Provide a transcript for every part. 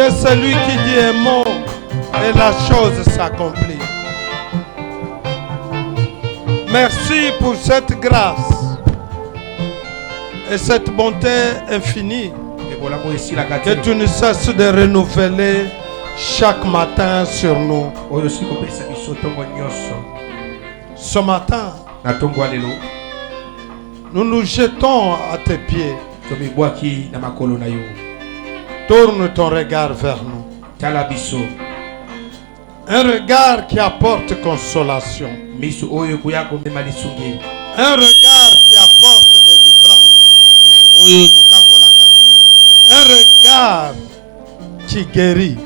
es celui qui dit un mot et la chose s'accomplit. Merci pour cette grâce et cette bonté infinie que tu ne cesses de renouveler chaque matin sur nous. Ce matin, nous nous jetons à tes pieds. Tourne ton regard vers nous. Un regard qui apporte consolation. Un regard qui apporte délivrance. Un regard qui guérit.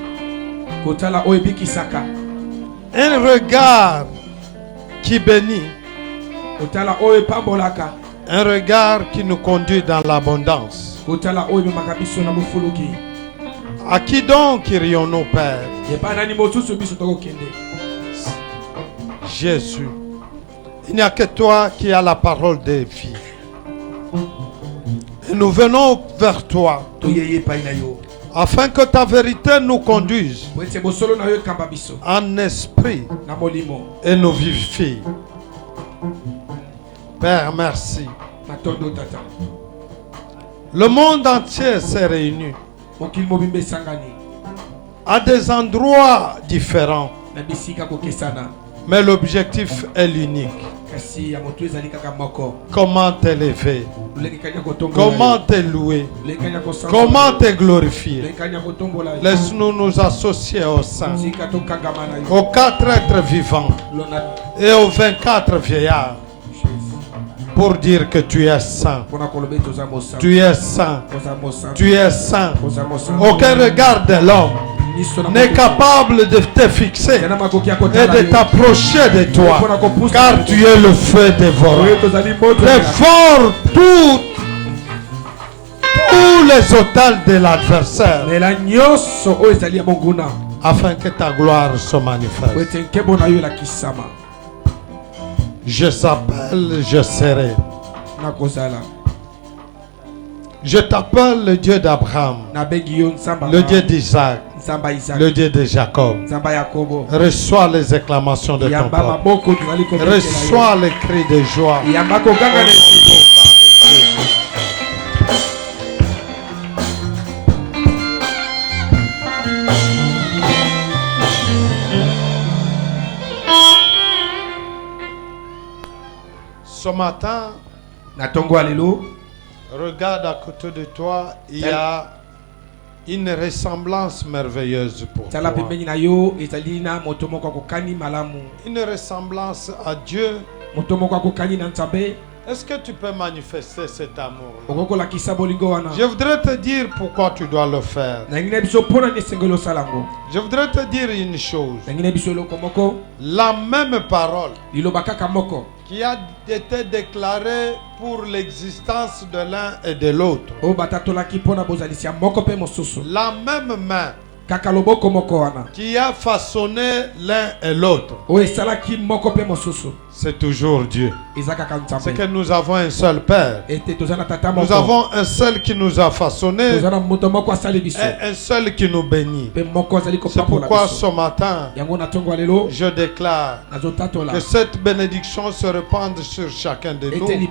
Un regard qui bénit. Un regard qui nous conduit dans l'abondance. À qui donc irions-nous, Père? Jésus. Il n'y a que toi qui as la parole de vie. Et nous venons vers toi afin que ta vérité nous conduise en esprit et nous vivifie. Père, merci. Le monde entier s'est réuni à des endroits différents, mais l'objectif est l'unique. Comment t'élever, comment te louer, comment te glorifier. Laisse-nous nous associer au Saint, aux 4 êtres vivants et aux 24 vieillards pour dire que tu es saint. Tu es saint. Tu es saint. Aucun regard de l'homme n'est capable de te fixer et de t'approcher de toi, car tu es le feu dévorant. Dévore tous les autels de l'adversaire afin que ta gloire se manifeste. Je s'appelle, je serai. Je t'appelle le Dieu d'Abraham, le Dieu d'Isaac, le Dieu de Jacob. Reçois les acclamations de ton peuple. Reçois les cris de joie. Ce matin, regarde à côté de toi, il y a une ressemblance merveilleuse pour toi. Une ressemblance à Dieu. Est-ce que tu peux manifester cet amour? Je voudrais te dire pourquoi tu dois le faire. Je voudrais te dire une chose. La même parole qui a été déclarée pour l'existence de l'un et de l'autre. La même main qui a façonné l'un et l'autre. C'est toujours Dieu. C'est que nous avons un seul Père. Nous avons un seul qui nous a façonné et un seul qui nous bénit. C'est pourquoi ce matin, je déclare que cette bénédiction se répande sur chacun de nous et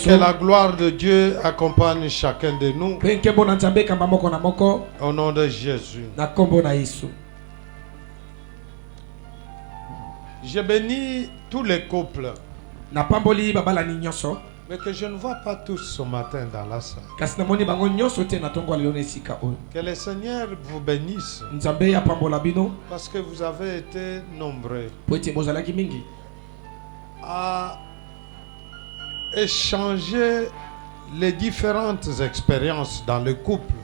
que la gloire de Dieu accompagne chacun de nous. Au nom de Jésus. Je bénis tous les couples, mais que je ne vois pas tous ce matin dans la salle. Que le Seigneur vous bénisse parce que vous avez été nombreux à échanger les différentes expériences dans le couple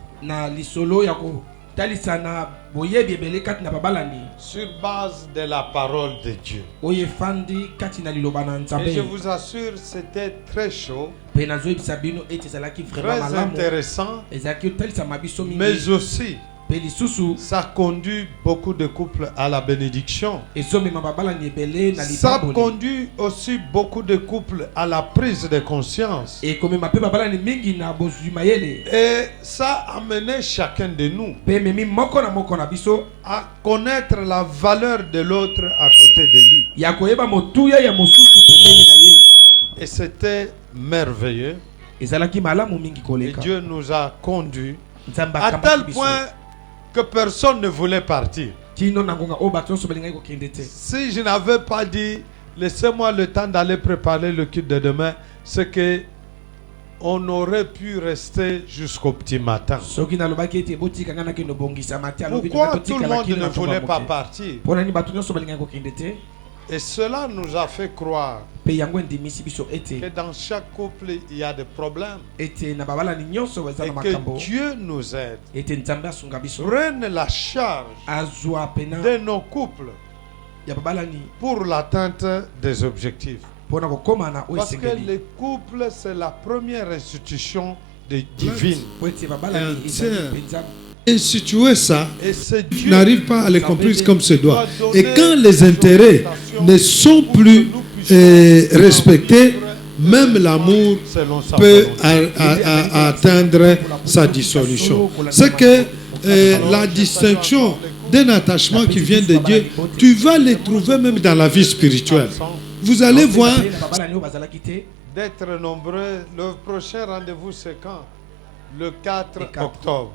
sur base de la parole de Dieu. Et je vous assure, c'était très chaud, très intéressant, mais aussi Ça conduit beaucoup de couples à la bénédiction. Ça conduit aussi beaucoup de couples à la prise de conscience. Et ça a amené chacun de nous à connaître la valeur de l'autre à côté de lui. Et c'était merveilleux. Et Dieu nous a conduits à tel point que personne ne voulait partir. Si je n'avais pas dit, laissez-moi le temps d'aller préparer le culte de demain, c'est que on aurait pu rester jusqu'au petit matin. Pourquoi tout le monde ne voulait pas partir? Et cela nous a fait croire que dans chaque couple il y a des problèmes et que Dieu nous aide, prenne la charge de nos couples pour l'atteinte des objectifs. Parce que les couples, c'est la première institution divine. Instituer ça n'arrive pas à les comprendre comme se doit. Et quand les intérêts ne sont plus respectés, même l'amour peut atteindre sa dissolution. C'est que la distinction d'un attachement qui vient de Dieu, tu vas les trouver même dans la vie spirituelle. Vous allez voir. D'être nombreux, le prochain rendez-vous c'est quand? Le 4 octobre.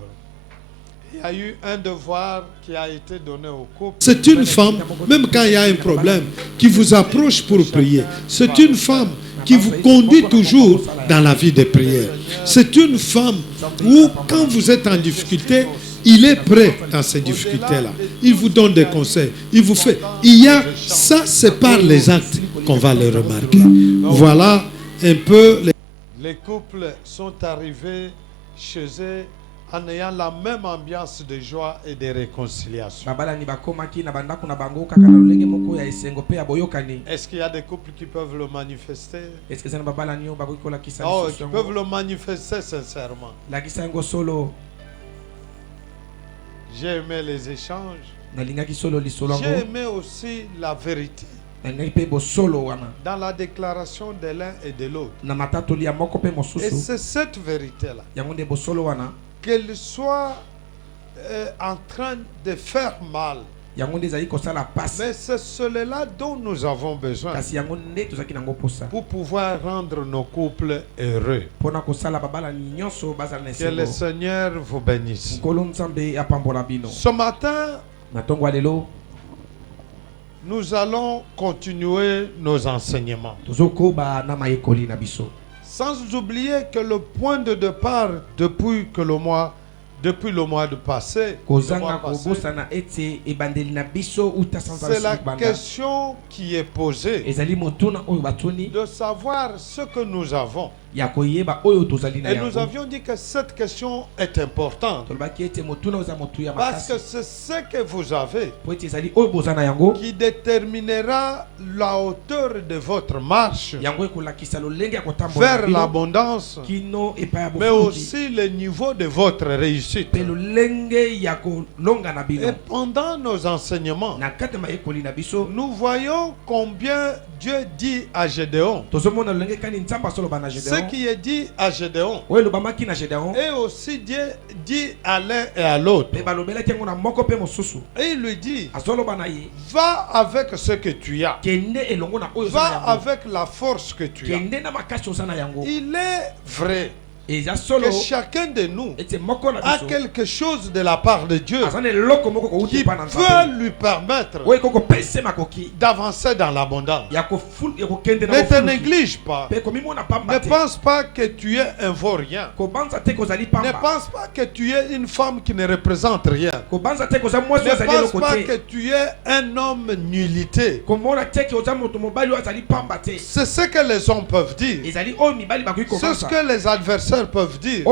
Il y a eu un devoir qui a été donné au couple. C'est une femme, même quand il y a un problème, qui vous approche pour prier. C'est une femme qui vous conduit toujours dans la vie de prière. C'est une femme où, quand vous êtes en difficulté, il est prêt dans ces difficultés-là. Il vous donne des conseils. Il vous fait. Il y a ça, c'est par les actes qu'on va les remarquer. Voilà un peu. Les couples sont arrivés chez eux en ayant la même ambiance de joie et de réconciliation. Est-ce qu'il y a des couples qui peuvent le manifester? Oh, qui peuvent le manifester sincèrement. J'ai aimé les échanges. J'ai aimé aussi la vérité dans la déclaration de l'un et de l'autre. Et c'est cette vérité-là, qu'elle soit en train de faire mal, mais c'est cela dont nous avons besoin pour pouvoir rendre nos couples heureux. Que le Seigneur vous bénisse. Ce matin, nous allons continuer nos enseignements. Sans oublier que le point de départ depuis le mois de passé, c'est la question qui est posée de savoir ce que nous avons. Et nous avions dit que cette question est importante parce que c'est ce que vous avez qui déterminera la hauteur de votre marche vers l'abondance, mais aussi le niveau de votre réussite. Et pendant nos enseignements, nous voyons combien Dieu dit à Gédéon. Ce qui est dit à Gédéon et aussi dit à l'un et à l'autre. Et il lui dit, va avec ce que tu as, va avec la force que tu as. Il est vrai que chacun de nous a quelque chose de la part de Dieu qui peut lui permettre d'avancer dans l'abondance. Ne te néglige pas. Ne pense pas que tu es un vaurien. Ne pense pas que tu es une femme qui ne représente rien. Ne pense pas que tu es un homme nullité. C'est ce que les hommes peuvent dire. C'est ce que les adversaires frères peuvent dire.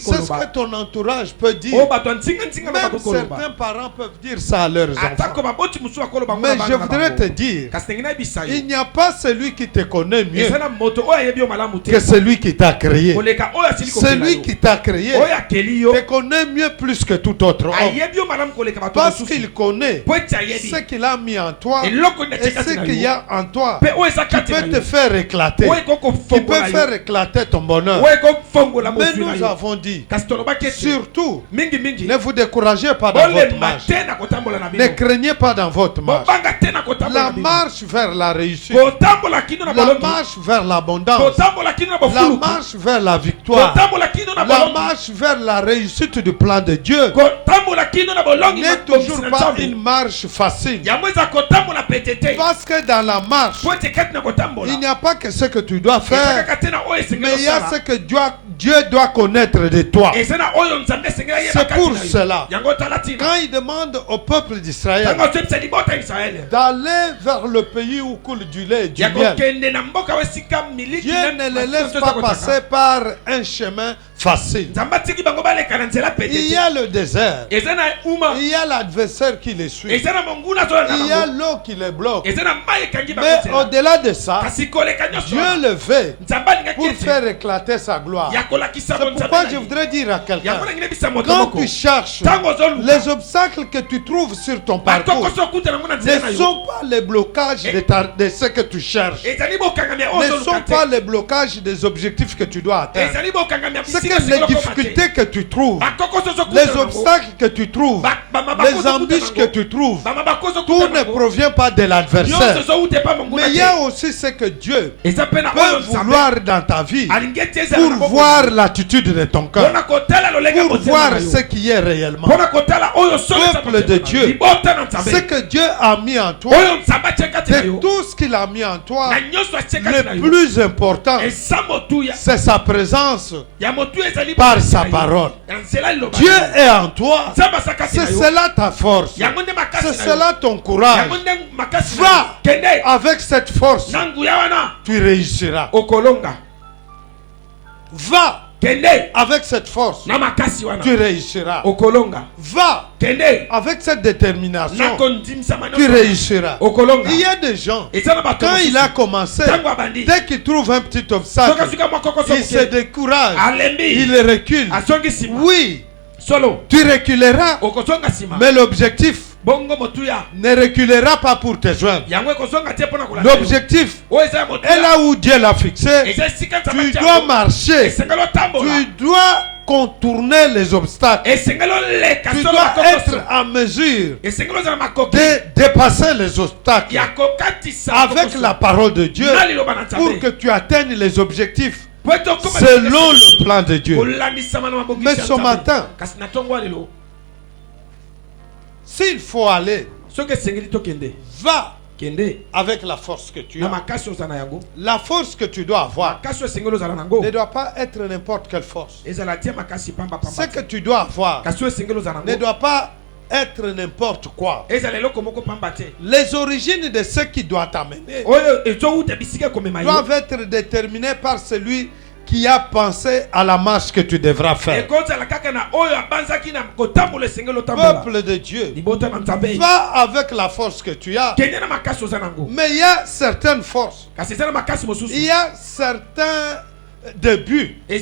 C'est ce que ton entourage peut dire. Même certains parents peuvent dire ça à leurs enfants. Mais je voudrais te dire, il n'y a pas celui qui te connaît mieux que celui qui t'a créé. Celui qui t'a créé te connaît mieux plus que tout autre homme. Parce qu'il connaît ce qu'il a mis en toi et ce qu'il y a en toi qui peut te faire éclater, qui peut faire éclater ton bonheur. Mais nous avons dit, surtout, ne vous découragez pas dans votre marche. Ne craignez pas dans votre marche. La marche vers la réussite, la marche vers l'abondance, la marche vers la victoire, la marche vers la réussite du plan de Dieu n'est toujours pas une marche facile. Parce que dans la marche, il n'y a pas que ce que tu dois faire, mais il y a ce que Dieu doit connaître de toi. C'est pour cela, quand il demande au peuple d'Israël d'aller vers le pays où coule du lait et du miel, Dieu ne les laisse pas passer par un chemin facile. Il y a le désert, il y a l'adversaire qui les suit, il y a l'eau qui les bloque. Mais au-delà de ça, Dieu le fait pour faire éclater sa gloire. C'est pourquoi je voudrais dire à quelqu'un, quand tu cherches, les obstacles que tu trouves sur ton parcours ne sont pas les blocages de ce que tu cherches, ne sont pas les blocages des objectifs que tu dois atteindre. C'est que les difficultés que tu trouves, les obstacles que tu trouves, les embûches que tu trouves, tout ne provient pas de l'adversaire. Mais il y a aussi ce que Dieu peut vouloir dans ta vie pour voir l'attitude de ton cœur, pour voir ce qui est réellement. Peuple de Dieu, ce que Dieu a mis en toi, de tout ce qu'il a mis en toi, le plus important, c'est sa présence par sa parole. Dieu est en toi. C'est cela ta force. C'est cela ton courage. Va avec cette force. Tu réussiras. Va avec cette force. Tu réussiras. Va avec cette détermination. Tu réussiras. Il y a des gens, quand il a commencé, dès qu'il trouve un petit obstacle, il se décourage, il recule. Oui, tu reculeras, mais l'objectif ne reculera pas pour te joindre. L'objectif est là où Dieu l'a fixé. Tu dois marcher, tu dois contourner les obstacles, tu dois être en mesure de dépasser les obstacles avec la parole de Dieu pour que tu atteignes les objectifs selon le plan de Dieu. Mais ce matin, s'il faut aller, va avec la force que tu as. La force que tu dois avoir ne doit pas être n'importe quelle force. Ce que tu dois avoir ne doit pas être n'importe quoi. Les origines de ce qui doit t'amener doivent être déterminées par celui qui a pensé à la marche que tu devras faire. Peuple de Dieu, va avec la force que tu as. Mais il y a certaines forces, il y a certains débuts qui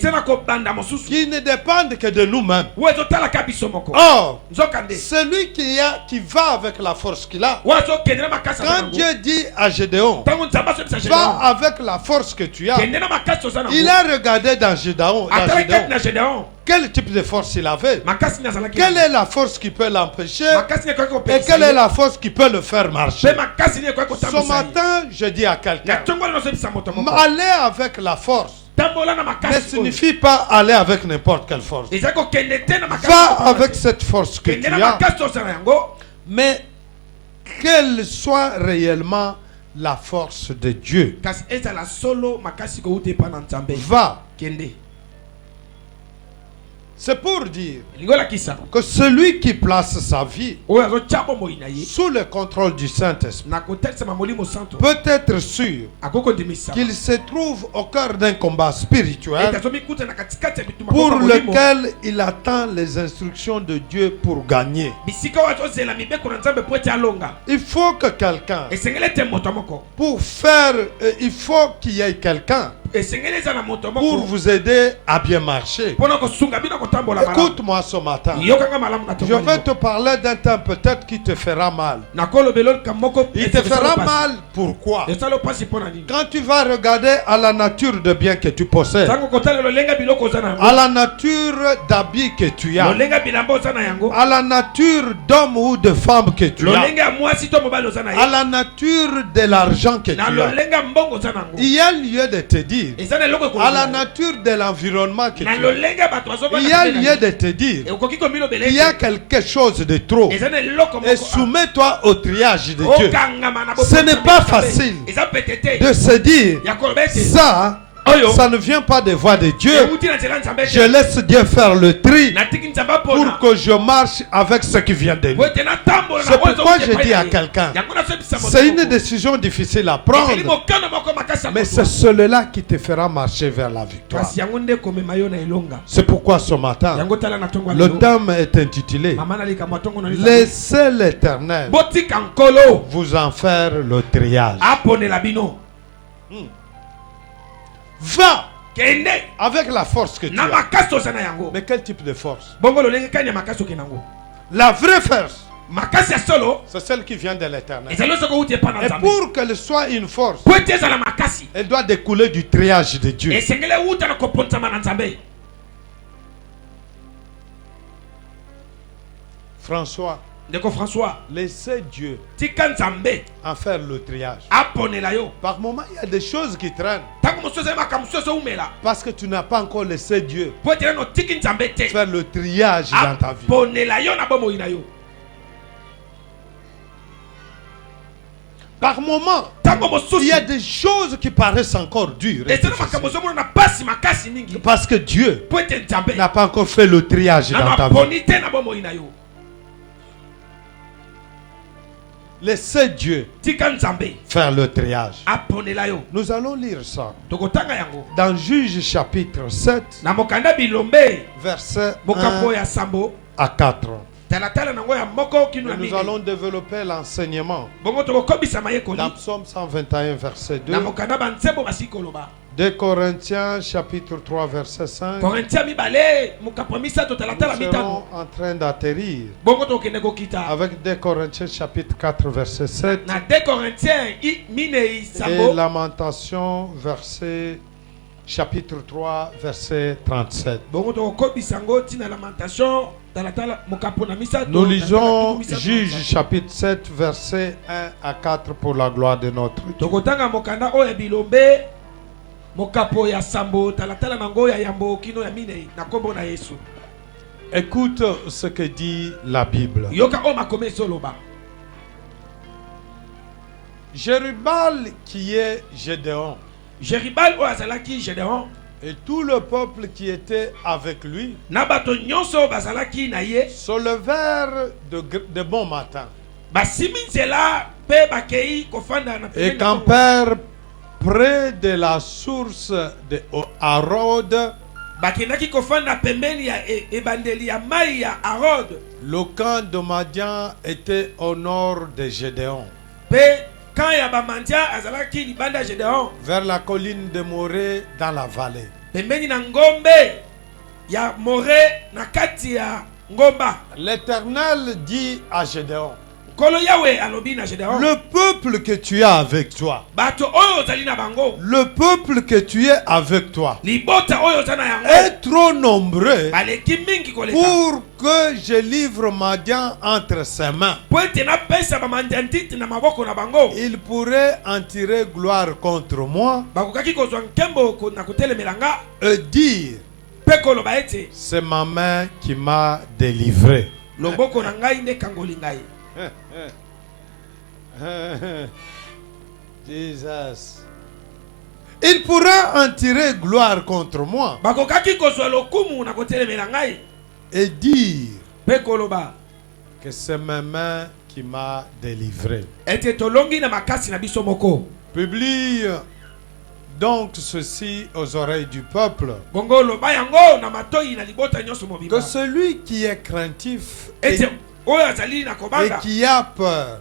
ne dépendent que de nous-mêmes. Or, celui qui va avec la force qu'il a, quand Dieu dit à Gédéon, va avec la force que tu as, il a regardé dans Gédéon quel type de force il avait, quelle est la force qui peut l'empêcher et quelle est la force qui peut le faire marcher. Ce matin, je dis à quelqu'un, aller avec la force ne signifie pas aller avec n'importe quelle force. Va avec cette force que tu as, mais qu'elle soit réellement la force de Dieu. Va. C'est pour dire que celui qui place sa vie sous le contrôle du Saint-Esprit peut être sûr qu'il se trouve au cœur d'un combat spirituel pour lequel il attend les instructions de Dieu pour gagner. Il faut que quelqu'un, pour faire, il faut qu'il y ait quelqu'un pour vous aider à bien marcher. Écoute-moi ce matin. Je vais te parler d'un temps peut-être qui te fera mal. Il te fera mal, pourquoi? Quand tu vas regarder à la nature de biens que tu possèdes, à la nature d'habits que tu as, à la nature d'homme ou de femme que tu as, à la nature de l'argent que tu as, il y a lieu de te dire, à la nature de l'environnement que tu as, il y a lieu de te dire, il y a quelque chose de trop, et soumets-toi au triage de Dieu. Ce n'est pas facile de se dire ça. Ça ne vient pas des voix de Dieu. Je laisse Dieu faire le tri pour que je marche avec ce qui vient de lui. C'est pourquoi je dis à quelqu'un, c'est une décision difficile à prendre, mais c'est celui-là qui te fera marcher vers la victoire. C'est pourquoi ce matin, le thème est intitulé « Laissez l'Éternel vous en faire le triage ». Va avec la force que tu as. Mais quel type de force? La vraie force, c'est celle qui vient de l'Éternel. Et pour qu'elle soit une force, elle doit découler du triage de Dieu. François, laissez Dieu en faire le triage. Par moment, il y a des choses qui traînent parce que tu n'as pas encore laissé Dieu faire le triage dans ta vie. Par moment, il y a des choses qui paraissent encore dures parce que Dieu n'a pas encore fait le triage dans ta vie. Laissez Dieu faire le triage. Nous allons lire ça dans Juge chapitre 7, verset 1 à 4. Nous allons développer l'enseignement dans Psaume 121, verset 2. 2 Corinthiens chapitre 3 verset 5. Nous serons en train d'atterrir avec 2 Corinthiens chapitre 4 verset 7 et Lamentation verset chapitre 3 verset 37. Nous lisons Juge chapitre 7 verset 1 à 4 pour la gloire de notre Dieu. Écoute ce que dit la Bible. Jérubal qui est Gédéon, et tout le peuple qui était avec lui se levèrent de bon matin et campèrent près de la source de Harod. Le camp de Madian était au nord de Gédéon, vers la colline de Morée dans la vallée. L'Éternel dit à Gédéon, le peuple que tu as avec toi, le peuple que tu es avec toi est trop nombreux pour que je livre Madian entre ses mains. Il pourrait en tirer gloire contre moi et dire, c'est ma main qui m'a délivré. Jesus. Il pourra en tirer gloire contre moi et dire que c'est ma main qui m'a délivré. Publie donc ceci aux oreilles du peuple, que celui qui est craintif et qui a peur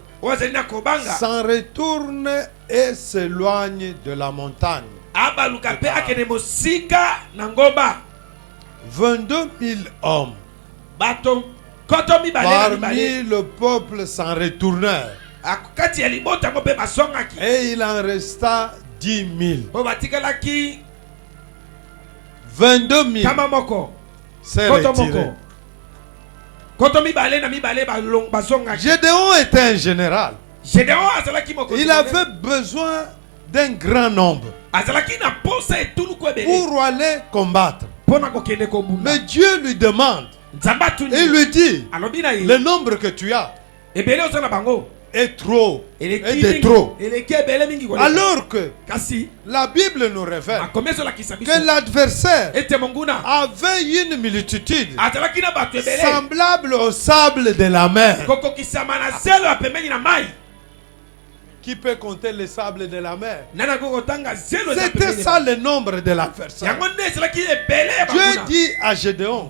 s'en retourne et s'éloigne de la montagne. 22 000 hommes parmi le peuple s'en retournèrent. Et il en resta 10 000. 22 000 s'est retiré. Gédéon était un général. Il avait besoin d'un grand nombre pour aller combattre. Mais Dieu lui demande, il lui dit, le nombre que tu as est trop, et de trop. Alors que la Bible nous révèle que l'adversaire avait une multitude semblable au sable de la mer. Qui peut compter le sable de la mer? C'était ça le nombre de l'adversaire. Dieu dit à Gédéon,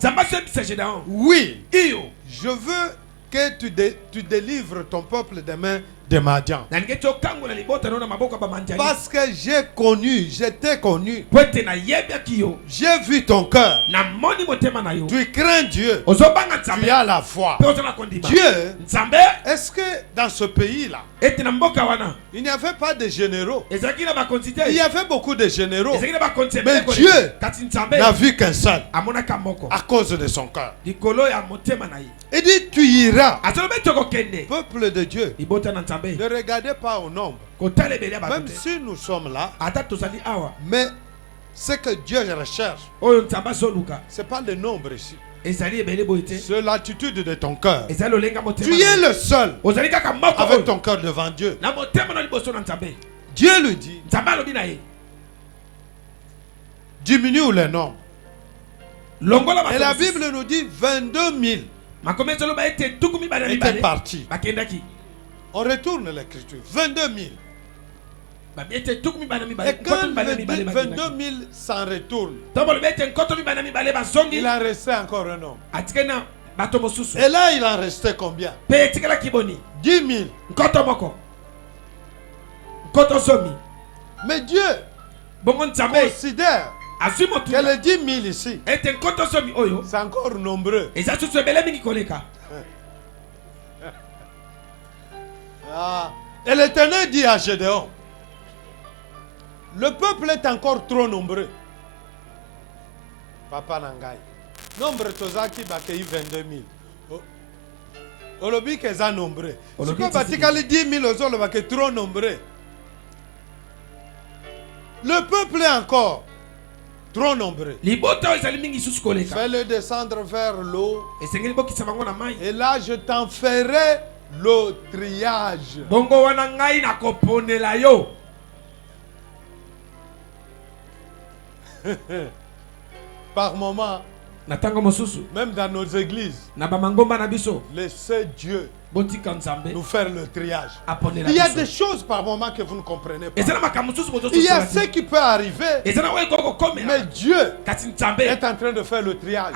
oui, je veux que tu délivres ton peuple des mains de Madian. Parce que j'étais connu. J'ai vu ton cœur. Tu crains Dieu. Tu as la foi. Dieu, est-ce que dans ce pays-là, il n'y avait pas de généraux? Il y avait beaucoup de généraux. Mais Dieu n'a vu qu'un seul à cause de son cœur. Il dit, tu iras. Peuple de Dieu, ne regardez pas au nombre. Même si nous sommes là, mais ce que Dieu recherche, ce n'est pas le nombre ici. C'est l'attitude de ton cœur. Tu es le seul avec ton cœur devant Dieu. Dieu lui dit, diminue les nombres. Et la Bible nous dit 22 000 étaient partis. On retourne l'écriture. 22 000. Et quand le 22 000 s'en retourne, il en restait encore un nombre. Et là, il en restait combien? 10 000. Mais Dieu considère que les 10 000 ici, c'est encore nombreux. Et l'Éternel dit à Gédéon, le peuple est encore trop nombreux. Papa Nangai. Nombre tozaki bakei 22 000. Olobi keza nombreux. Si quoi batikali 10 000 ozolo bakei trop nombreux. Le peuple est encore trop nombreux. Fais-le descendre vers l'eau. Et là je t'en ferai l'autriage. Par moment, même dans nos églises, laissez Dieu nous faire le triage. Il y a des choses par moment que vous ne comprenez pas. Il y a ce qui peut arriver, mais Dieu est en train de faire le triage.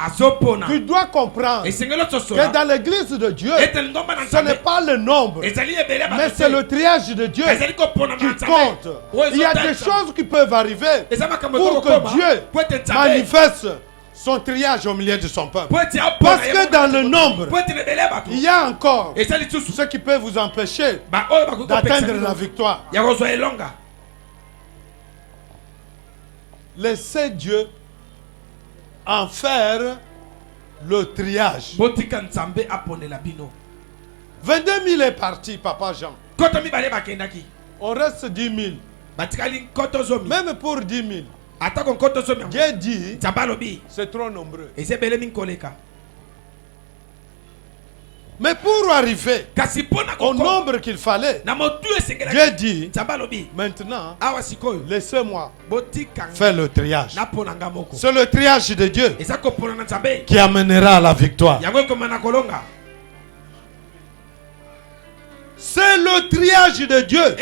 Tu dois comprendre que dans l'église de Dieu, ce n'est pas le nombre, mais c'est le triage de Dieu qui compte. Il y a des choses qui peuvent arriver pour que Dieu manifeste son triage au milieu de son peuple. Parce que dans le nombre, il y a encore ce qui peut vous empêcher d'atteindre la victoire. Laissez Dieu en faire le triage. 22 000 est parti, Papa Jean. On reste 10 000. Même pour 10 000. Dieu dit, c'est trop nombreux. Mais pour arriver au nombre qu'il fallait, Dieu dit, maintenant, laissez-moi faire le triage. C'est le triage de Dieu qui amènera à la victoire. C'est le triage de Dieu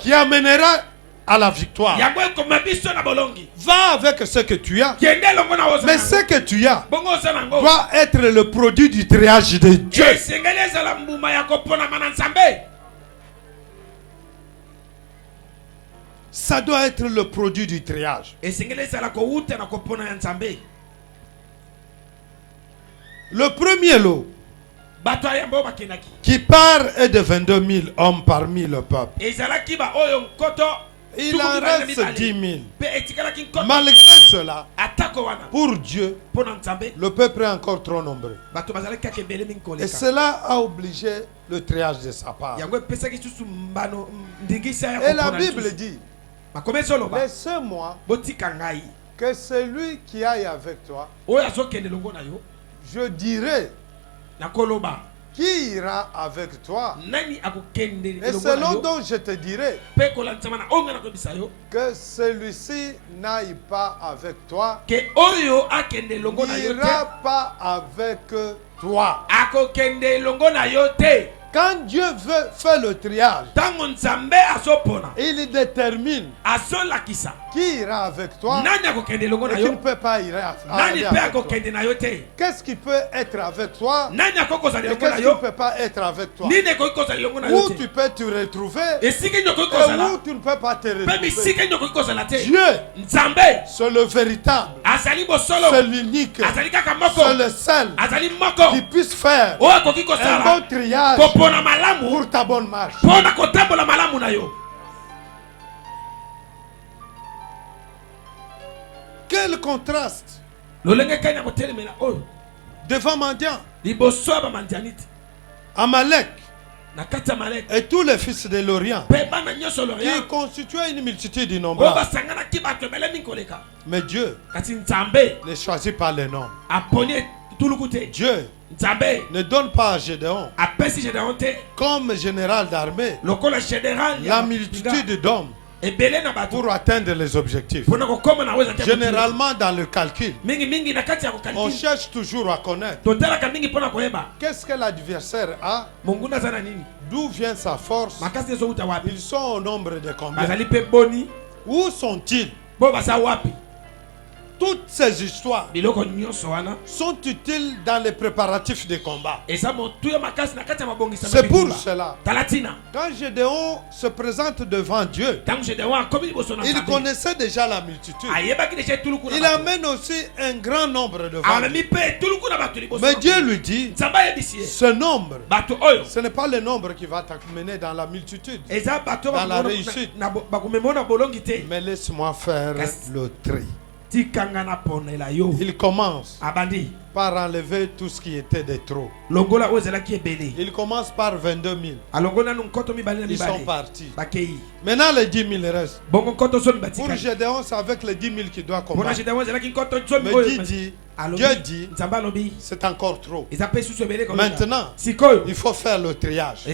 qui amènera à la victoire. Va avec ce que tu as. Mais ce que tu as doit être le produit du triage de Dieu. Ça doit être le produit du triage. Le premier lot qui part est de 22 000 hommes parmi le peuple. Il en reste 10 000. Malgré cela, pour Dieu, le peuple est encore trop nombreux. Et cela a obligé le triage de sa part. Et la Bible dit, laissez-moi que celui qui aille avec toi, je dirai qui ira avec toi. Et selon dont je te dirai que celui-ci n'aille pas avec toi, n'ira pas avec toi. Quand Dieu veut faire le triage, il détermine qui ira avec toi et qui ne peut pas aller avec toi. Qu'est-ce qui peut être avec toi et qu'est-ce qui ne peut pas être avec toi? Où tu peux te retrouver et où tu ne peux pas te retrouver. Dieu, c'est le véritable, c'est l'unique, c'est le seul qui puisse faire un bon triage pour ta bonne marche. Quel contraste devant Madian, Amalek et tous les fils de l'Orient qui constituaient une multitude innombrable. Mais Dieu ne choisit pas les noms. Dieu ne donne pas à Gédéon comme général d'armée la multitude d'hommes pour atteindre les objectifs. Généralement dans le calcul, on cherche toujours à connaître qu'est-ce que l'adversaire a, d'où vient sa force, ils sont au nombre de combien, où sont-ils. Toutes ces histoires sont utiles dans les préparatifs des combats. C'est pour cela, quand Gédéon se présente devant Dieu, il connaissait déjà la multitude. Il amène aussi un grand nombre devant Dieu. Mais Dieu lui dit, ce nombre, ce n'est pas le nombre qui va t'amener dans la multitude, dans la réussite. Mais laisse-moi faire le tri. Il commence par enlever tout ce qui était de trop. Il commence par 22 000. Ils sont partis. Maintenant les 10 000 restent. Pour Gédéon, c'est avec les 10 000 qu'il doit combattre. Mais Dieu dit, c'est encore trop. Maintenant, il faut faire le triage.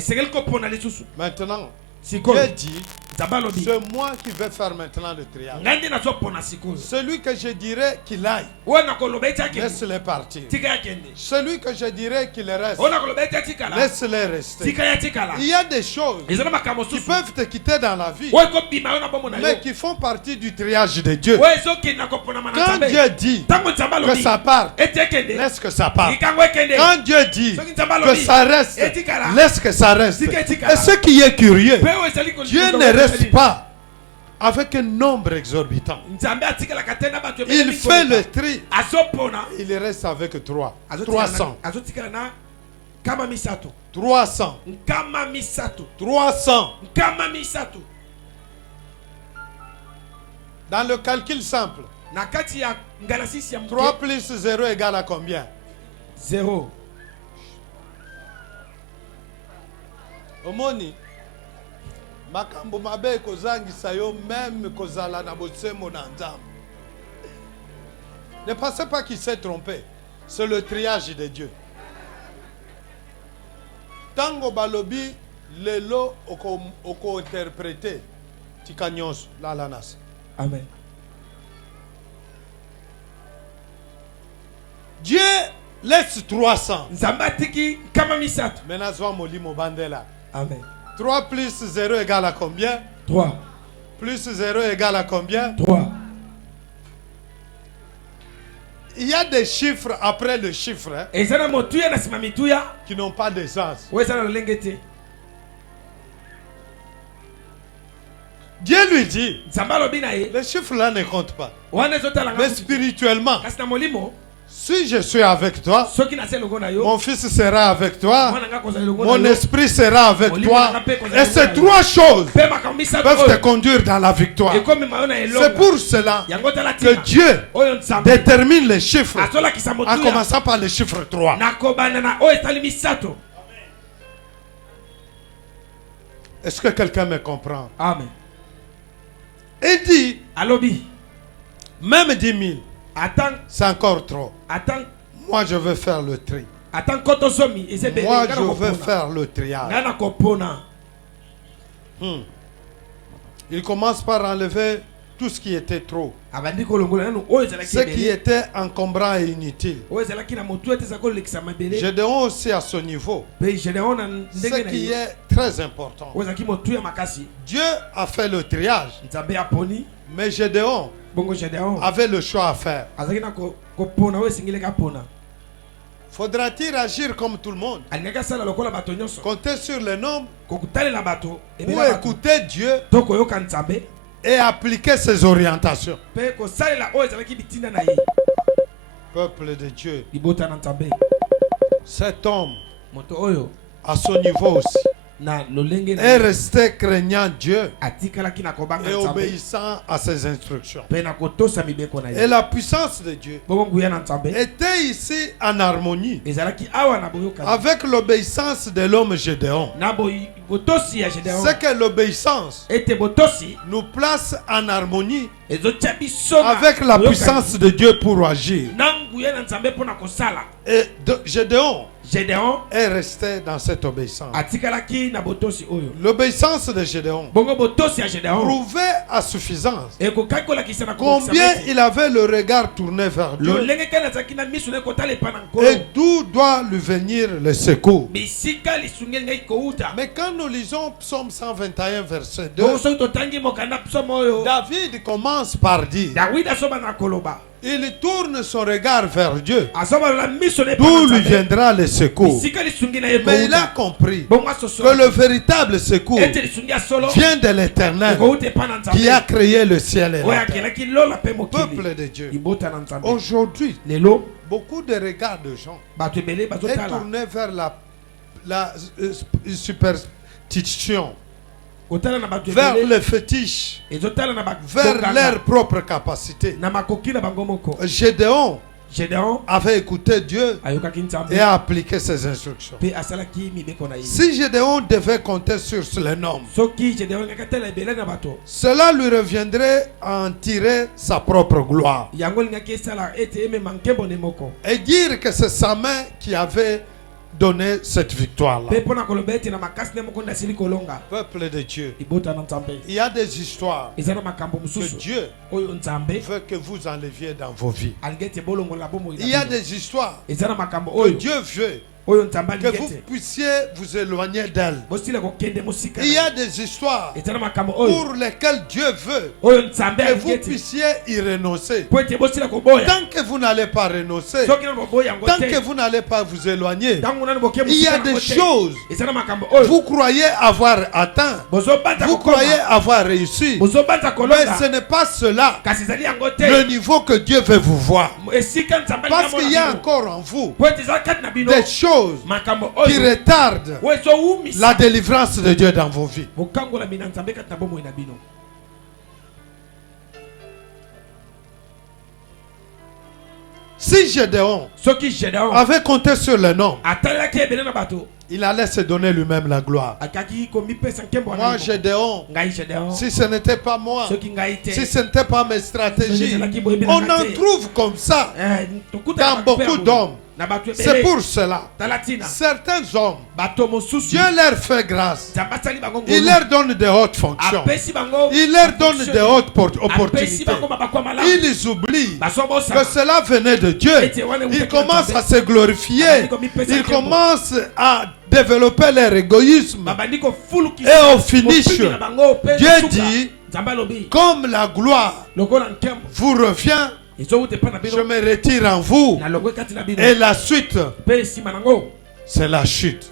Maintenant, Dieu dit, c'est moi qui vais faire maintenant le triage. Celui que je dirai qu'il aille, laisse-les partir. Celui que je dirai qu'il reste, laisse-les rester. Il y a des choses qui peuvent te quitter dans la vie, mais qui font partie du triage de Dieu. Quand Dieu dit que ça parte, laisse que ça parte. Quand Dieu dit que ça reste, laisse que ça reste. Et ce qui est curieux, Dieu ne reste pas avec un nombre exorbitant. Il fait le tri. Il reste avec 300. 300. Dans le calcul simple, 3 plus 0 égale à combien? 0. Omoni makambo mabe kozangisa yo même kozala na botsemo na nzambe. Ne pensez pas qu'il s'est trompé. C'est le triage de Dieu. Tango balobi lelo oko interpréter tikanyos la lanas. Amen. Dieu laisse 300. Zambatiki kama misatu. Menazwa molimo bandela. Amen. 3 plus 0 égale à combien? 3. Plus 0 égale à combien? 3. Il y a des chiffres après le chiffre qui n'ont pas de sens. Dieu lui dit, les chiffres là ne comptent pas. Mais spirituellement, si je suis avec toi, mon fils sera avec toi, mon esprit sera avec toi. Et ces 3 choses peuvent te conduire dans la victoire. C'est pour cela que Dieu détermine les chiffres en commençant par le chiffre 3. Est-ce que quelqu'un me comprend? Amen. Il dit, même 10 000. C'est encore trop. Moi, je veux faire le tri. Moi, je veux faire le triage. Il commence par enlever tout ce qui était trop. Ce qui était encombrant et inutile. Gédéon aussi à ce niveau. Ce qui est très important. Dieu a fait le triage. Mais Gédéon avait le choix à faire. Faudra-t-il agir comme tout le monde? Compter sur les nombres ou écouter Dieu et appliquer ses orientations? Peuple de Dieu, cet homme à son niveau aussi est resté craignant Dieu et obéissant à ses instructions. Et la puissance de Dieu était ici en harmonie avec l'obéissance de l'homme Gédéon. C'est que l'obéissance nous place en harmonie avec la puissance de Dieu pour agir. Et Gédéon est resté dans cette obéissance. L'obéissance de Gédéon prouvait à suffisance combien il avait le regard tourné vers Dieu et d'où doit lui venir le secours. Mais quand nous lisons Psaume 121 verset 2, David commence par dire, il tourne son regard vers Dieu, d'où lui viendra le secours. Mais il a compris que le véritable secours vient de l'Éternel qui a créé le ciel et la terre. Peuple de Dieu, aujourd'hui, beaucoup de regards de gens est tourné vers la superstition, vers le fétiche, vers leur propre capacité. Gédéon avait écouté Dieu et a appliqué ses instructions. Si Gédéon devait compter sur les normes, cela lui reviendrait à en tirer sa propre gloire et dire que c'est sa main qui avait donné cette victoire-là. Peuple de Dieu, il y a des histoires que Dieu veut que vous enleviez dans vos vies. Il y a des histoires que Dieu veut que vous puissiez vous éloigner d'elle. Il y a des histoires pour lesquelles Dieu veut que vous puissiez y renoncer. Tant que vous n'allez pas renoncer, tant que vous n'allez pas vous éloigner, il y a des choses vous croyez avoir atteint, vous croyez avoir réussi, mais ce n'est pas cela le niveau que Dieu veut vous voir. Parce qu'il y a encore en vous des choses qui retardent la délivrance de Dieu dans vos vies. Si Gédéon avait compté sur le nom, il allait se donner lui-même la gloire. Moi, Gédéon, si ce n'était pas moi, si ce n'était pas mes stratégies, on en trouve comme ça dans beaucoup d'hommes C'est pour cela. Certains hommes, Dieu leur fait grâce. Il leur donne de hautes fonctions. Il leur donne de hautes opportunités. Ils oublient que cela venait de Dieu. Ils commencent à se glorifier. Ils commencent à développer leur égoïsme. Et au finish, Dieu dit, comme la gloire vous revient, je me retire en vous. Et la suite, c'est la chute.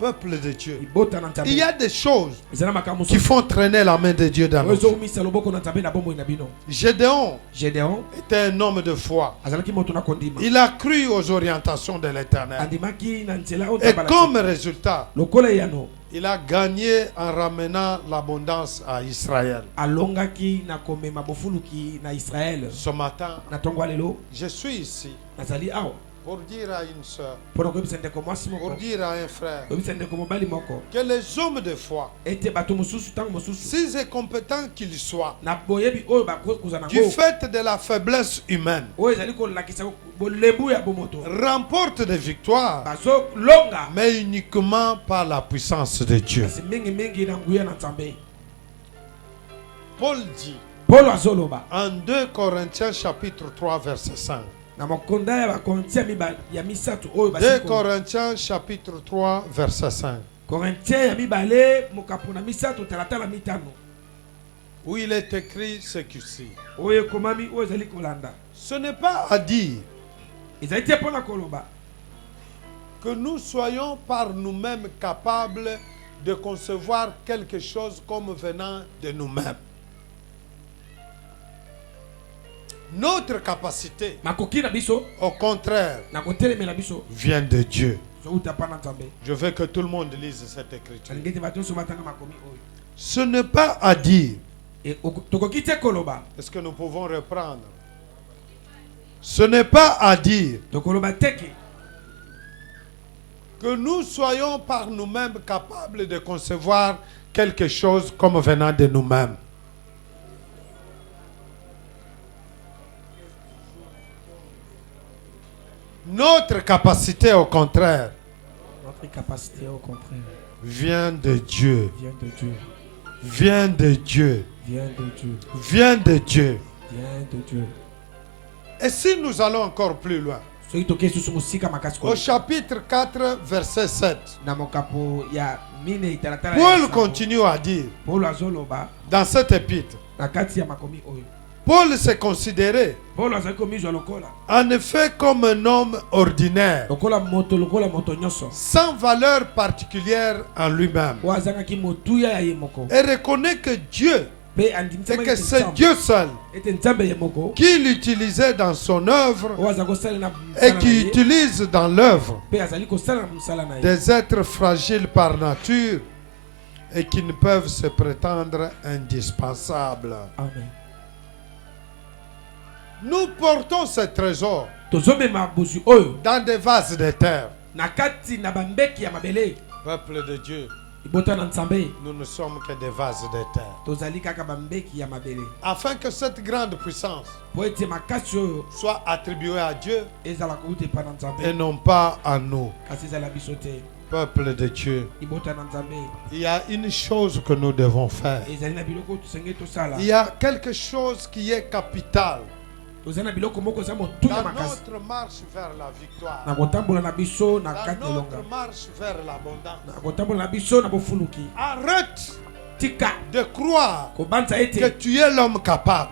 Peuple de Dieu, il y a des choses qui font traîner la main de Dieu dans nos vies. Gédéon était un homme de foi. Il a cru aux orientations de l'Éternel. Et comme résultat, il a gagné en ramenant l'abondance à Israël. Ce matin, je suis ici pour dire à une soeur, pour dire à un frère, que les hommes de foi, si compétents qu'ils soient, du fait de la faiblesse humaine, remportent des victoires, mais uniquement par la puissance de Dieu. Paul dit en 2 Corinthiens chapitre 3 verset 5. 2 Corinthiens chapitre 3 verset 5. Où il est écrit ce ci. Ce n'est pas à dire que nous soyons par nous-mêmes capables de concevoir quelque chose comme venant de nous-mêmes. Notre capacité, au contraire, vient de Dieu. Je veux que tout le monde lise cette écriture. Ce n'est pas à dire. Est-ce que nous pouvons reprendre? Ce n'est pas à dire que nous soyons par nous-mêmes capables de concevoir quelque chose comme venant de nous-mêmes. Notre capacité, au contraire, vient de Dieu. Vient de Dieu. Vient de Dieu. Et si nous allons encore plus loin, au chapitre 4, verset 7, Paul continue à dire, dans cette épître, Paul s'est considéré en effet comme un homme ordinaire, sans valeur particulière en lui-même, et reconnaît que Dieu, et que c'est Dieu seul qui l'utilisait dans son œuvre et qui utilise dans l'œuvre des êtres fragiles par nature et qui ne peuvent se prétendre indispensables. Amen. Nous portons ce trésor dans des vases de terre. Peuple de Dieu, nous ne sommes que des vases de terre. Afin que cette grande puissance soit attribuée à Dieu et non pas à nous. Peuple de Dieu, il y a une chose que nous devons faire. Il y a quelque chose qui est capital dans notre marche vers la victoire, dans notre marche vers l'abondance. Arrête de croire que tu es l'homme capable.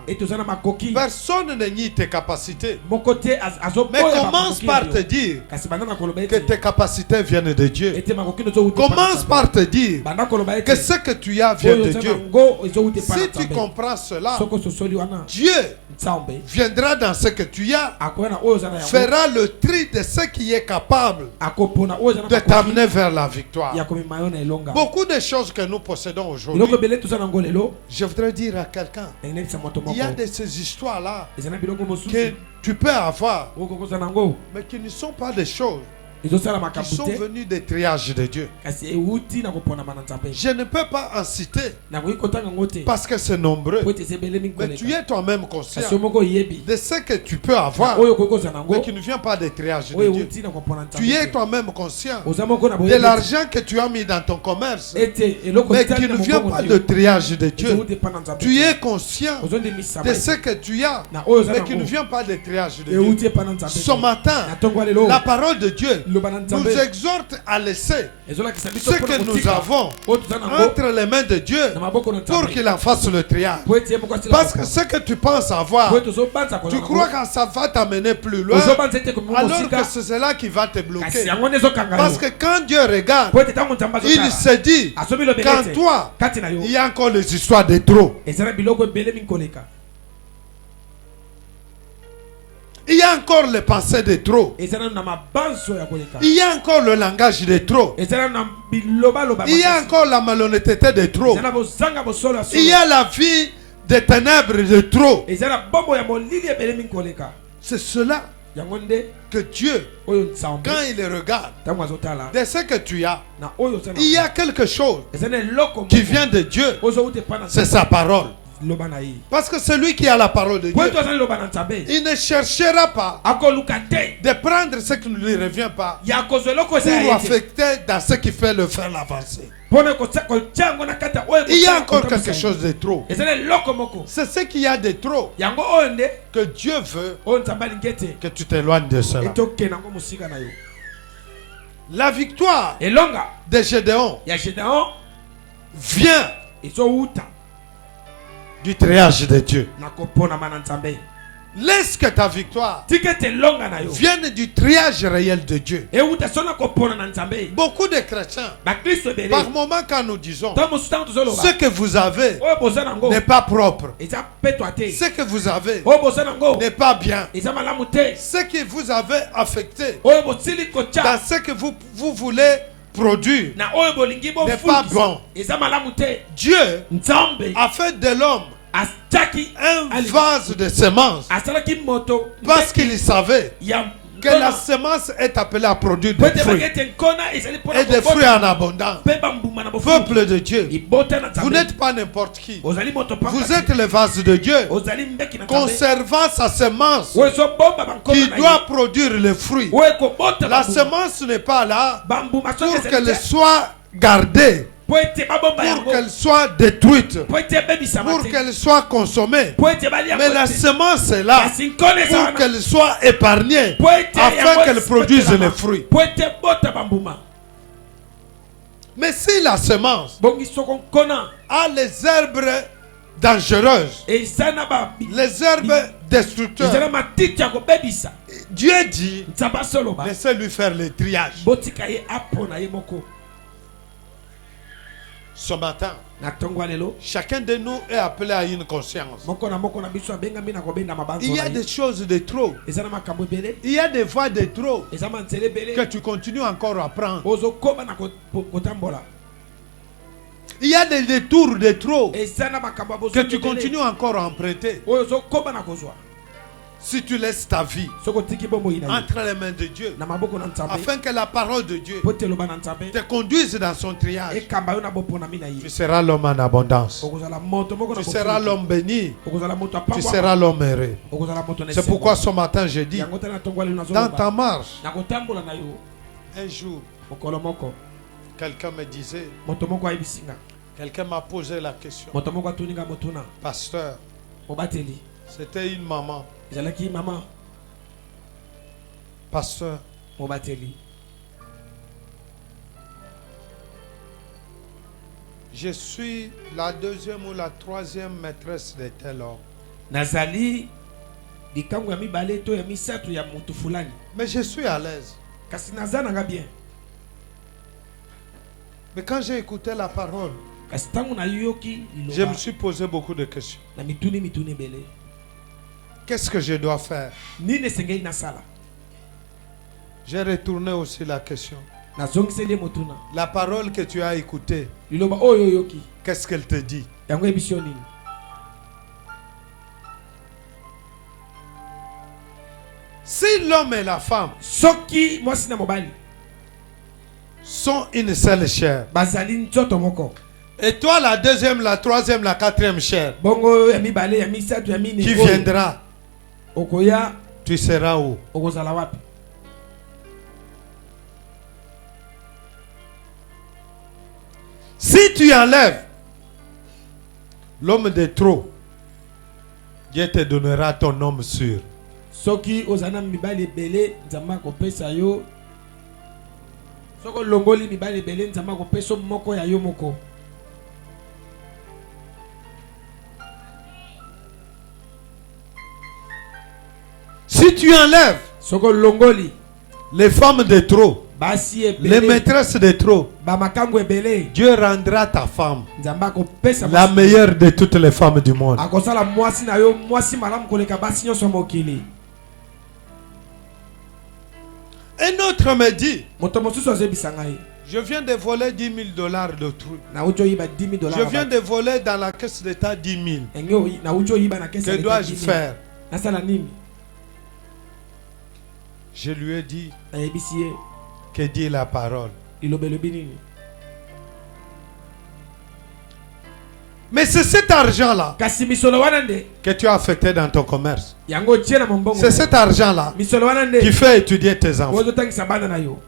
Personne ne nie tes capacités. Mais commence par te dire que tes capacités viennent de Dieu. Commence par te dire que ce que tu as vient de Dieu. Si tu comprends cela, Dieu viendra dans ce que tu as, fera le tri de ce qui est capable de t'amener vers la victoire. Beaucoup de choses que nous possédons aujourd'hui, je voudrais dire à quelqu'un, il y a de ces histoires-là que tu peux avoir, mais qui ne sont pas des choses qui sont venus des triages de Dieu. Je ne peux pas en citer parce que c'est nombreux. Mais tu es toi-même conscient de ce que tu peux avoir, mais qui ne vient pas des triages de Dieu. Tu es toi-même conscient de l'argent que tu as mis dans ton commerce, mais qui ne vient pas de triage de Dieu. Tu es conscient de ce que tu as, mais qui ne vient pas de triage de Dieu. Ce matin, la parole de Dieu nous exhorte à laisser ce que nous avons entre les mains de Dieu pour qu'il en fasse le triage. Parce que ce que tu penses avoir, tu crois que ça va t'amener plus loin, alors que c'est cela qui va te bloquer. Parce que quand Dieu regarde, il se dit qu'en toi, il y a encore les histoires de trop. Il y a encore les pensées de trop. Il y a encore le langage de trop. Il y a encore la malhonnêteté de trop. Il y a la vie des ténèbres de trop. C'est cela que Dieu, quand il regarde de ce que tu as, il y a quelque chose qui vient de Dieu. C'est sa parole. Parce que celui qui a la parole de Dieu, il ne cherchera pas de prendre ce qui ne lui revient pas pour affecter dans ce qui fait le faire l'avancer. Il y a encore quelque chose de trop. C'est ce qu'il y a de trop que Dieu veut que tu t'éloignes de cela. La victoire de Gédéon vient du triage de Dieu. Laisse que ta victoire vienne du triage réel de Dieu. Beaucoup de chrétiens, par moment quand nous disons ce que vous avez n'est pas propre, ce que vous avez n'est pas bien, ce que vous avez affecté dans ce que vous voulez produire n'est pas bon. Dieu a fait de l'homme un vase de semences parce qu'il savait que la semence est appelée à produire des fruits et des fruits en abondance. Peuple de Dieu, vous n'êtes pas n'importe qui. Vous êtes le vase de Dieu conservant sa semence qui doit produire le fruit. La semence n'est pas là pour qu'elle soit gardée, pour qu'elle soit détruite, pour qu'elle soit consommée. Mais la semence est là pour qu'elle soit épargnée afin qu'elle produise les fruits. Mais si la semence a les herbes dangereuses, les herbes destructeurs, Dieu dit laissez-lui faire le triage. Ce matin, chacun de nous est appelé à une conscience. Il y a des choses de trop. Il y a des voies de trop que tu continues encore à prendre. Il y a des détours de trop que tu continues encore à emprunter. Si tu laisses ta vie entre les main de Dieu, afin que la parole de Dieu te conduise dans son triage, tu seras l'homme en abondance. Tu seras l'homme béni. Tu seras l'homme heureux. C'est pourquoi ce matin je dis, dans ta marche, un jour, quelqu'un me disait, quelqu'un m'a posé la question, pasteur, c'était une maman. Pasteur, je suis la deuxième ou la troisième maîtresse de tel homme. Mais je suis à l'aise. Mais quand j'ai écouté la parole, je me suis posé beaucoup de questions. Qu'est-ce que je dois faire? J'ai retourné aussi la question. La parole que tu as écoutée, qu'est-ce qu'elle te dit? Si l'homme et la femme sont une seule chair. bazali nzoto moko. Et toi, la deuxième, la troisième, la quatrième chair, Bongo ya mibale ya misato ya mine. qui viendra, Okoya tu seras où? okozala wapi? Si tu enlèves l'homme de trop, Dieu te donnera ton homme sûr. Soki ozana mibale bele nzamba kopesa yo. Soko longoli mibale bele nzamba kopesa moko ya yo moko. Si tu enlèves Soko longoli les femmes de trop, basi les ebele maîtresses de trop, ba makambo ebele Dieu rendra ta femme nzamba kopesa la meilleure de toutes les femmes du monde. akosala mwasi na yo mwasi malamu koleka basi nyonso mokili. Un autre me dit, Moto mosusu azebisa ngai je viens de voler $10,000 d'autrui. na ucho yiba $10,000. Je viens de voler dans la caisse d'État 10 000. Engeo na ucho yiba na kesa. Que dois-je faire? Nasala nini? Je lui ai dit, Ayebisi ye que dit la parole. ilobelobi nini? Mais c'est cet argent-là Kasi misolo wana nde que tu as affecté dans ton commerce. yango tie na mombongo. C'est cet argent-là Misolo wana nde qui fait étudier tes enfants. ozo tangisa bana na yo.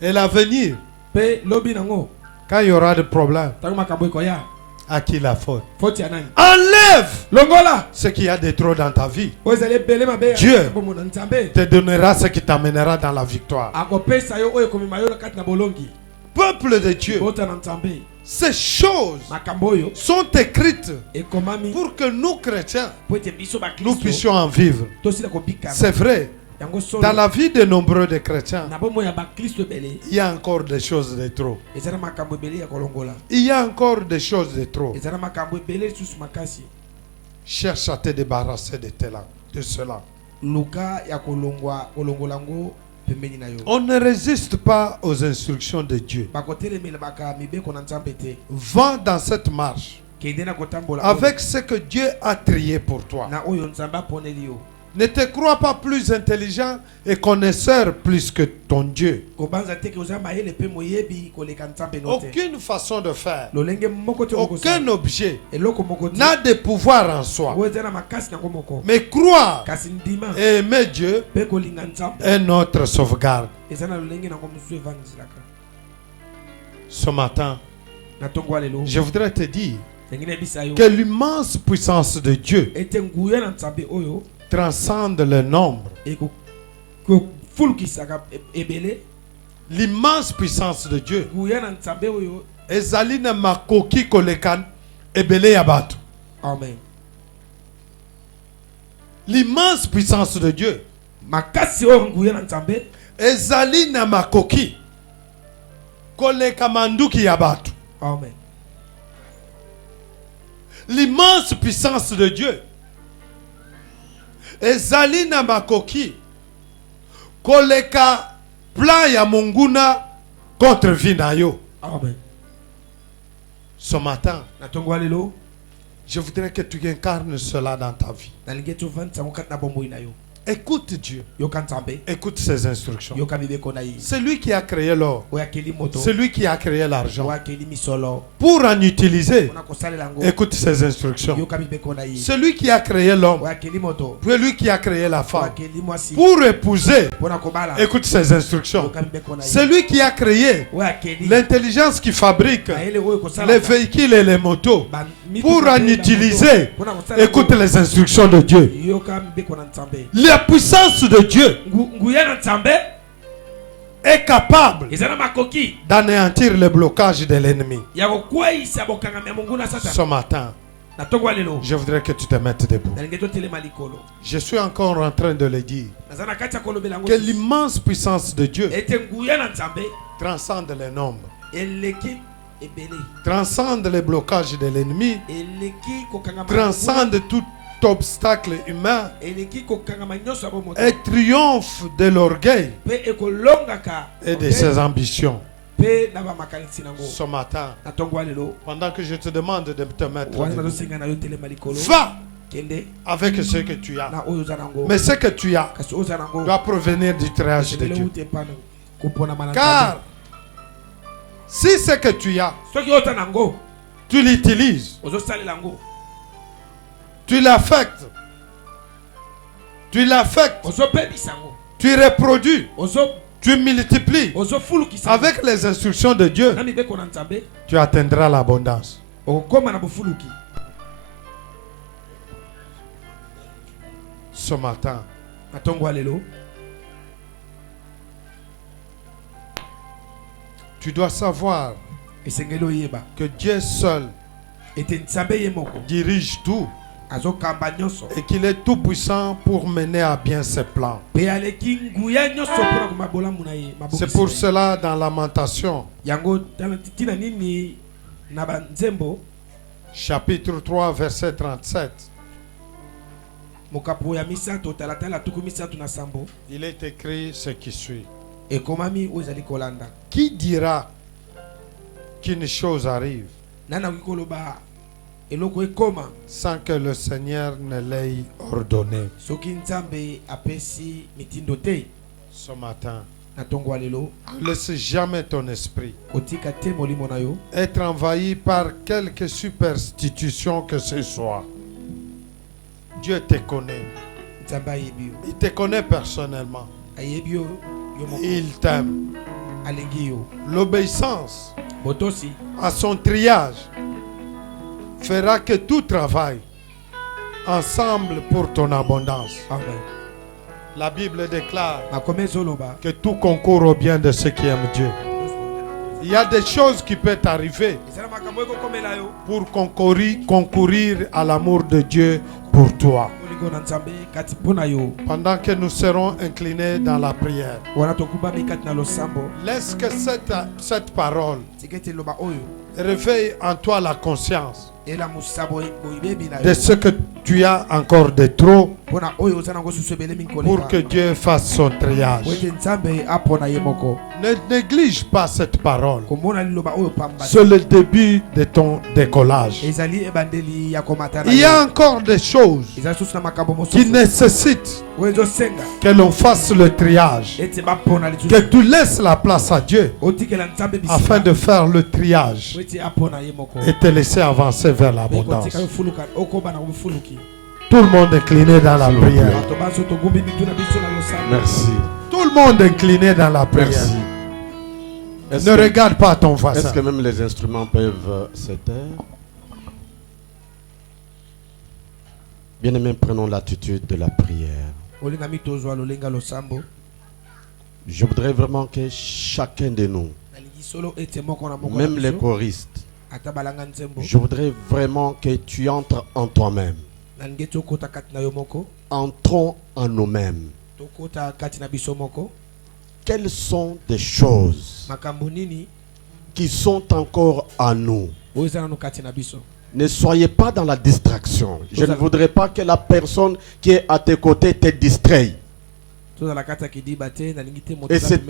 Et l'avenir, Pe lobi nango quand il y aura des problèmes, tango makambo ekoya à qui la faute? foti ya nani? Enlève Longola ce qu'il y a de trop dans ta vie. ozali bele mabe. Dieu bomo na nzambe te donnera ce qui t'amènera dans la victoire. akopesa yo oyo komema yo na kati na bolongi. Peuple de Dieu, Bota na nzambe ces choses makambo oyo sont écrites ekomami pour que nous, chrétiens, po ete biso nous bakristo puissions en vivre. tosila kobika C'est vrai, yango solo dans la vie de nombreux de chrétiens, na bomo ya bakristo ebele il y a encore des choses de trop. eza na makambo ebele ya kolongola. Il y a encore des choses de trop. eza na makambo ebele lisusu makasi. Cherche à te débarrasser de cela. luka ya kolongola ngo pembeni na yo. On ne résiste pas aux instructions de Dieu. bakotelemela baka mibeko na nzambe te. Va dans cette marche kende na kotambola avec ce que Dieu a trié pour toi. na oyo nzambe aponeli yo. Ne te crois pas plus intelligent et connaisseur plus que ton Dieu. kobanza te ke oza mayele pe moyebi koleka nzambe no te. Aucune façon de faire, lolenge moko te aucun objet eloko moko te n'a de pouvoir en soi. oyo eza na makasi nango moko. Mais croire kasi ndima et aimer Dieu pe kolinga nzambe est notre sauvegarde. eza na lolenge nango mosusu evangiselaka. Ce matin, na ntongo ya lelo je voudrais te dire ndenge nayebisa yo que l'immense puissance de Dieu ete nguya na nzambe oyo transcende le nombre. ekofulukisaka ebele. L'immense puissance de Dieu. nguya na nzambe oyo. Ezali na makoki koleka ebele ya bato. Amen. L'immense puissance de Dieu. makasi oyo nguya na nzambe Ezali na makoki koleka manduki ya bato. amen. L'immense puissance de Dieu. Ezali na makoki koleka plan ya monguna contre vie na yo. Amen. Ce matin, na ntongo ya lelo je voudrais que tu incarnes cela dans ta vie. nalingi ete ovandisa ngo kati na bomoi na yo. Écoute Dieu. yoka nzambe Écoute ses instructions. yoka mibeko na ye. C'est lui qui a créé l'or. oyo akeli moto C'est lui qui a créé l'argent. oyo akeli misolo Pour en utiliser, mpona kosalela yango. écoute ses instructions. yoka mibeko na ye. C'est lui qui a créé l'homme. oyo akeli moto C'est lui qui a créé la oyo femme. akeli mwasi Pour épouser, mpona kobala. écoute ses instructions. yoka mibeko na ye. C'est lui qui a créé oyo akeli l'intelligence qui fabrique mayele oyo les kosalaka véhicules et les motos. mituka Pour pe en na utiliser, moto. Mpona kosalela écoute yango. les instructions de Dieu. yoka mibeko na nzambe. La puissance de Dieu nguya na nzambe est capable eza na makoki d'anéantir le blocage de l'ennemi. ya kokweyisa bokangami ya monguna Ce satana. matin, na ntongo ya lelo je voudrais que tu te mettes debout. nalingi totelema likolo. Je suis encore en train de le dire. naza na kati ya kolobela yango Que lisusu. l'immense puissance de Dieu ete nguya na nzambe transcende les nombres, eleki ebele transcende les blocages de l'ennemi, eleki kokangama transcende tout obstacle humain eleki kokangama nyonso ya bomoto et triomphe de l'orgueil mpe ekolongaka et de ses ambitions. mpe na bamakanisi nango. Ce matin, na ntongo ya lelo pendant que je te demande de te mettre wana debout, nazosenga na yo telema likolo va kende avec ce que tu as. na oyo oza nango. Mais ce que tu as kasi oyo oza nango doit provenir du triage de esengeli Dieu. ute pana koponama na Car Nzambe. Si c'est que tu as, soki ota nango tu l'utilises, ozosalela yango tu l'affectes, ozopebisa yango tu reproduis, tu multiplies ozofulukisa avec les instructions de Dieu, na mibeko na Nzambe tu atteindras l'abondance. okokoma na bofuluki. Ce matin, matongo ya lelo tu dois savoir esengeli oyeba que Dieu seul ete Nzambe ye moko dirige tout azokamba nyonso et qu'il est tout puissant pour mener à bien ses plans. pe aleki nguya nyonso mpona koma bolamu na ye mabokisi C'est pour cela dans Lamentation, yango tina nini na banzembo chapitre 3, verset 37, mokapo ya misato talatala tuku misato na sambo il est écrit ce qui suit. ekomami oyo ezali kolanda Qui dira qu'une chose arrive nana akoki koloba eloko ekoma sans que le Seigneur ne l'ait ordonné? soki Nzambe apesi mitindo te? Ce matin, na ntongo ya lelo ne laisse jamais ton esprit kotika te molimo na yo être envahi par quelque superstition que ce soit. Dieu te connaît. Nzambe ayebi yo, Il te connaît personnellement. ayebi yo yo moko, Il t'aime. alingi yo. L'obéissance Botosi à son triage fera que tout travaille ensemble pour ton abondance. amen. La Bible déclare makomi ezoloba que tout concourt au bien de ceux qui aiment Dieu. Il y a des choses qui peuvent arriver ezala makambo ekokomela yo pour concourir à l'amour de Dieu pour toi. olingo na Nzambe kati mpona yo. Pendant que nous serons inclinés dans la prière, wana tokubami kati na losambo laisse que cette parole tika ete eloba oyo réveille en toi la conscience elamusa boyebi na de yo ce que tu as encore de trop mpona oyo oza nango susu ebele mingi pour que koleka Dieu fasse son po triage. ete Nzambe apona ye moko. Ne néglige pas cette parole. komona liloba oyo pamba C'est le début de ton décollage. ezali ebandeli ya komata na Il y a yo. encore des choses ezali susu na makambo qui mosusu nécessitent oyo ezosenga que l'on fasse le triage. ete bapona Que lisusu tu laisses la place à Dieu otikela Nzambe bisika afin de faire le triage po ete apona ye moko et te laisser avancer vers Pe l'abondance. kotika yofuluka okoba na kofuluki. Tout le monde incliné dans la prière. bato banso togumbi mitu na biso na losambo. Merci. Tout le monde incliné dans la prière. Merci. Est-ce Ne que, regarde pas ton est-ce voisin. que même les instruments peuvent se taire? Bien-aimés, prenons l'attitude de la prière. olingami tozwa lolenga losambo. Je voudrais vraiment que chacun de nous, nalingi solo ete moko na moko na même les biso, choristes, ata balanga nzembo je voudrais vraiment que tu entres en toi-même. nalingi tokota kati na yo moko, Entrons en nous-mêmes. tokota kati na biso moko. Quelles sont des choses makambo nini qui sont encore en nous? oyo eza nano kati na biso. Ne soyez pas dans la distraction. Je ne voudrais pas que la personne qui est à tes côtés te distraie. tozala kati ya kidiba te nalingi te moto Et aza c'est pembeni